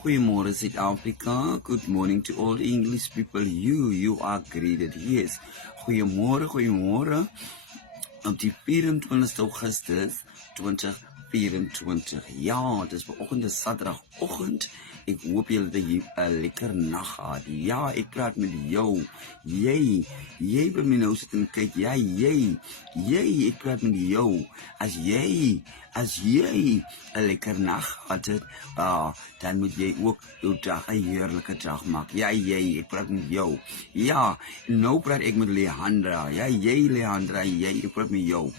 Goeiemorgen Suid-Afrika. Good morning to all English people. You are greeted. Yes. Goeiemorgen. Op die 24 Augustus 2024. Ja, het is vanoggend 'n Saterdagoggend. Ek hoop julle het 'n lekker nag gehad. Ja, ek praat met jou. Jy by my nou sit en kyk. Ja, jy, ek praat met jou. As jy 'n lekker nag gehad het, dan moet jy ook jou dag 'n heerlike dag maak. Ja, ek praat met jou. Ja, nou praat ek met Leandra. Ja, Leandra, ek praat met jou.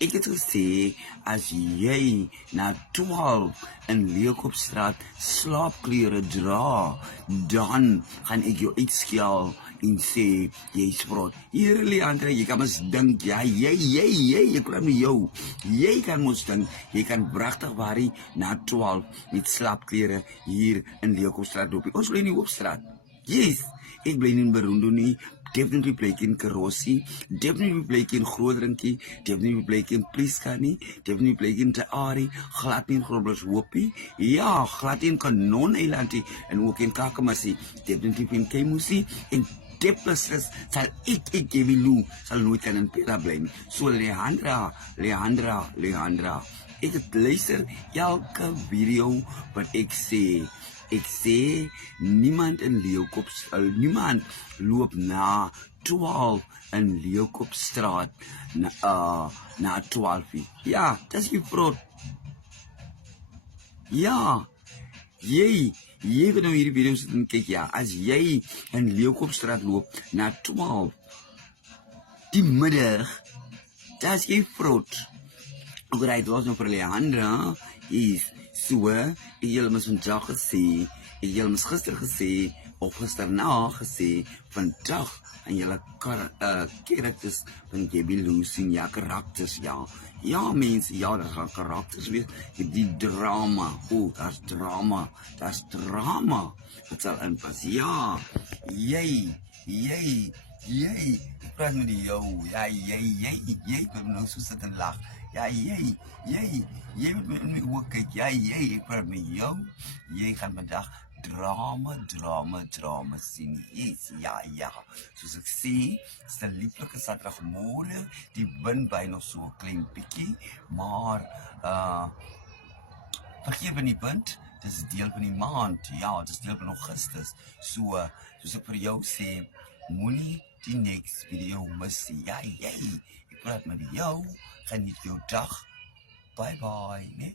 Ek het gesê, as jy na 12 in Leeukopstraat slaapklere dra, dan gaan ek jou uitskel en sê, jy sprot. Hier, Leandra, jy kan mos dink, ja, ek praat met jou. Jy kan mos dink, jy kan pragtig waarie na 12 met slaapklere hier in Leeukopstraat loop. Ons bly in die Hoofstraat. Yes, ek bly nie in Barondo nie. Definitely bly ek in Karossie, definitely bly ek in Grootdrinkie, definitely bly ek in Prieska nie, definitely bly ek in Te Arie, glad nie in Groblershoopie, ja, glad nie in Kanon-eilandie, en ook in Kakamassie, definitely in Kemusie, en Deplesis sal ek Gewilu, sal nooit kan in Pera bly nie. So Leandra, ek het luister elke video wat ek sê. Ek sê, niemand loop na 12 in Leeukopstraat na 12. Ja, dis die vrot. Ja, jy wat nou hierdie video sit en kyk, ja, as jy in Leeukopstraat loop na 12, die middag, dis jy vrot. Ook right, was nou vir Leandra, is so, ek julle mis vandag gesê, ek julle mis gister gesê, of gisterna gesê, vandag, en julle karakters van Gewilu sien, ja, karakters, ja. Ja, mense, ja, daar gaan karakters wees, die drama, daar's drama, het sal inpas, ja, jy, ek praat met jou, ja, jy, kan nou so sit en lag, ja, jy moet met my oor kyk, ja, ek praat met jou, jy gaan vandag drama sien, yes, ja, soos ek sê, is 'n lieflike Saterdagmôre, die wind by nog so 'n klein bietjie, maar, vergeet van die wind, dis deel van die maand, ja, dis deel van Augustus, so, soos ek vir jou sê, moenie die next video mis nie, ja, ek praat met jou, geniet jou dag, bye, né?